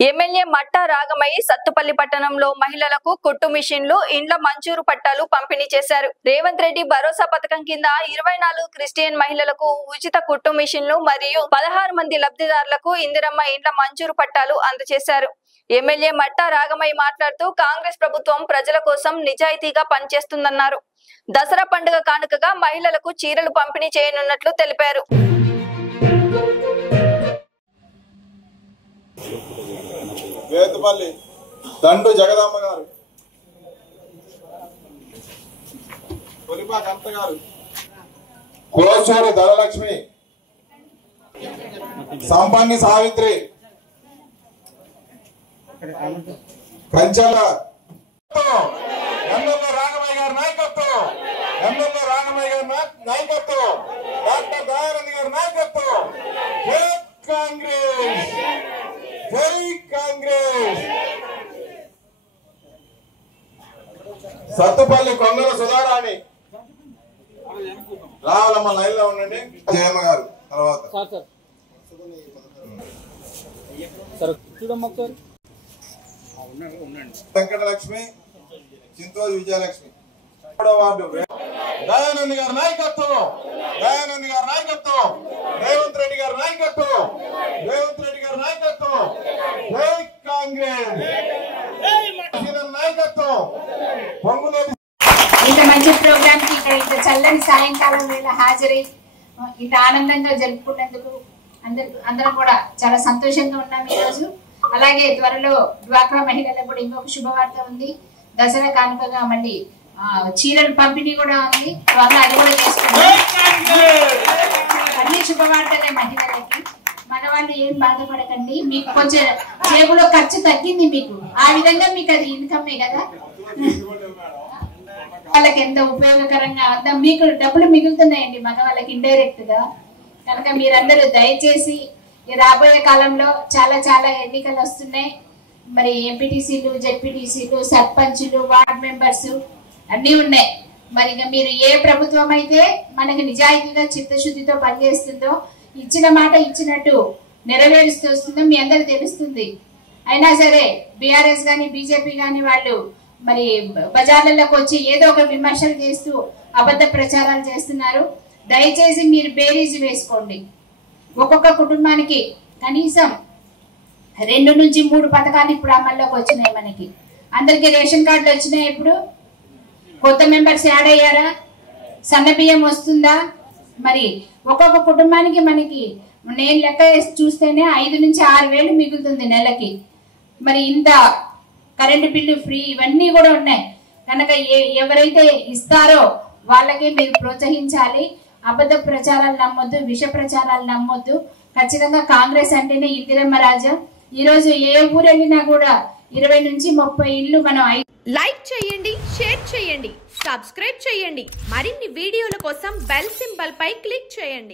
MLA మట్టా రాగమయ్య సత్తుపల్లి పట్టణంలో మహిళలకు కుట్టు మిషన్లు, ఇండ్ల మంజూరు పట్టాలు పంపిణీ చేశారు. రేవంత్ రెడ్డి భరోసా పథకం కింద 24 క్రిస్టియన్ మహిళలకు ఉచిత కుట్టు మిషన్లు మరియు 16 మంది లబ్ధిదారులకు ఇందిరమ్మ ఇండ్ల మంజూరు పట్టాలు అందజేశారు. ఎమ్మెల్యే మట్టా రాగమయ్య మాట్లాడుతూ కాంగ్రెస్ ప్రభుత్వం ప్రజల కోసం నిజాయితీగా పనిచేస్తుందన్నారు. దసరా పండుగ కానుకగా మహిళలకు చీరలు పంపిణీ చేయనున్నట్లు తెలిపారు. వేతుపల్లి దండు జగదమ్మ గారు, కొలిపాక అంత గారు, కోసూరు ధనలక్ష్మి, సంపన్ని సావిత్రి, కంచెల ఎమ్మెల్యే రాఘమయ్య గారి నాయకత్వం, ఎమ్మెల్యే రాఘమయ్య గారి నాయకత్వం, డాక్టర్ దయానంద్ గారి నాయకత్వం. జై కాంగ్రెస్, జై కాంగ్రెస్. సత్తుపల్లి కొంగల సుధారాణి, రావాలమ్మ లైన్ లో ఉండండి. జయమ్మ గారు తర్వాత వెంకటలక్ష్మి, చింతోజు విజయలక్ష్మి. 3వ వార్డు దయానంద్ గారి నాయకత్వం, దయానంద్ గారి నాయకత్వం, రేవంత్ రెడ్డి గారి నాయకత్వం, రేవంత్ రెడ్డి గారి నాయకత్వం. జై కాంగ్రెస్ నాయకత్వం. పొంగులేని ఇంత మంచి ప్రోగ్రామ్ కి ఇంత చల్లని సాయంకాలం వేళ హాజరై ఇంత ఆనందంగా జరుపుకున్నందుకు అందరం కూడా చాలా సంతోషంగా ఉన్నాం ఈరోజు. అలాగే త్వరలో డ్వాక్రా మహిళలకు కూడా ఇంకొక శుభవార్త ఉంది. దసరా కానుకగా మళ్ళీ చీరల పంపిణీ కూడా ఉంది. త్వరలో అది కూడా చేసుకుంటాం. అన్ని శుభవార్తలే మహిళలకి. మగవాళ్ళు ఏం బాధపడకండి, మీకు కొంచెం జేబులో ఖర్చు తగ్గింది. మీకు ఆ విధంగా మీకు అది ఇన్కమే కదా, వాళ్ళకి ఎంత ఉపయోగకరంగా మీకు డబ్బులు మిగులుతున్నాయండి మగవాళ్ళకి ఇండైరెక్ట్ గా. కనుక మీరందరూ దయచేసి రాబోయే కాలంలో చాలా చాలా ఎన్నికలు వస్తున్నాయి. మరి ఎంపీటీసీలు, జెడ్పీటీసీలు, సర్పంచులు, వార్డ్ మెంబర్స్ అన్నీ ఉన్నాయి. మరి మీరు ఏ ప్రభుత్వం అయితే మనకి నిజాయితీగా చిత్తశుద్ధితో పనిచేస్తుందో, ఇచ్చిన మాట ఇచ్చినట్టు నెరవేరుస్తూ వస్తుందో మీ అందరికి తెలుస్తుంది. అయినా సరే బీఆర్ఎస్ గాని బీజేపీ గాని వాళ్ళు మరి బజార్లకు వచ్చి ఏదో ఒక విమర్శలు చేస్తూ అబద్ధ ప్రచారాలు చేస్తున్నారు. దయచేసి మీరు బేరీజు వేసుకోండి. ఒక్కొక్క కుటుంబానికి కనీసం 2 నుంచి 3 పథకాలు ఇప్పుడు అమల్లోకి వచ్చినాయి. మనకి అందరికి రేషన్ కార్డులు వచ్చినాయి. ఇప్పుడు కొత్త మెంబర్స్ యాడ్ అయ్యారా? సన్న బియ్యం వస్తుందా? మరి ఒక్కొక్క కుటుంబానికి మనకి నేను లెక్క చూస్తేనే 5 నుంచి 6 వేలు మిగులుతుంది నెలకి. మరి ఇంత కరెంటు బిల్లు ఫ్రీ ఇవన్నీ కూడా ఉన్నాయి. కనుక ఎవరైతే ఇస్తారో వాళ్ళకే మీరు ప్రోత్సహించాలి. అబద్ధ ప్రచారాలు నమ్మొద్దు, విష ప్రచారాలు నమ్మొద్దు. ఖచ్చితంగా కాంగ్రెస్ అంటేనే ఇందిరమ్మ రాజ్యం. ఈ రోజు ఏ ఊరు వెళ్ళినా కూడా 20 నుంచి 30 ఇళ్ళు మనం. లైక్ చేయండి, షేర్ చేయండి, సబ్స్క్రైబ్ చేయండి. మరిన్ని వీడియోల కోసం బెల్ సింబల్ పై క్లిక్ చేయండి.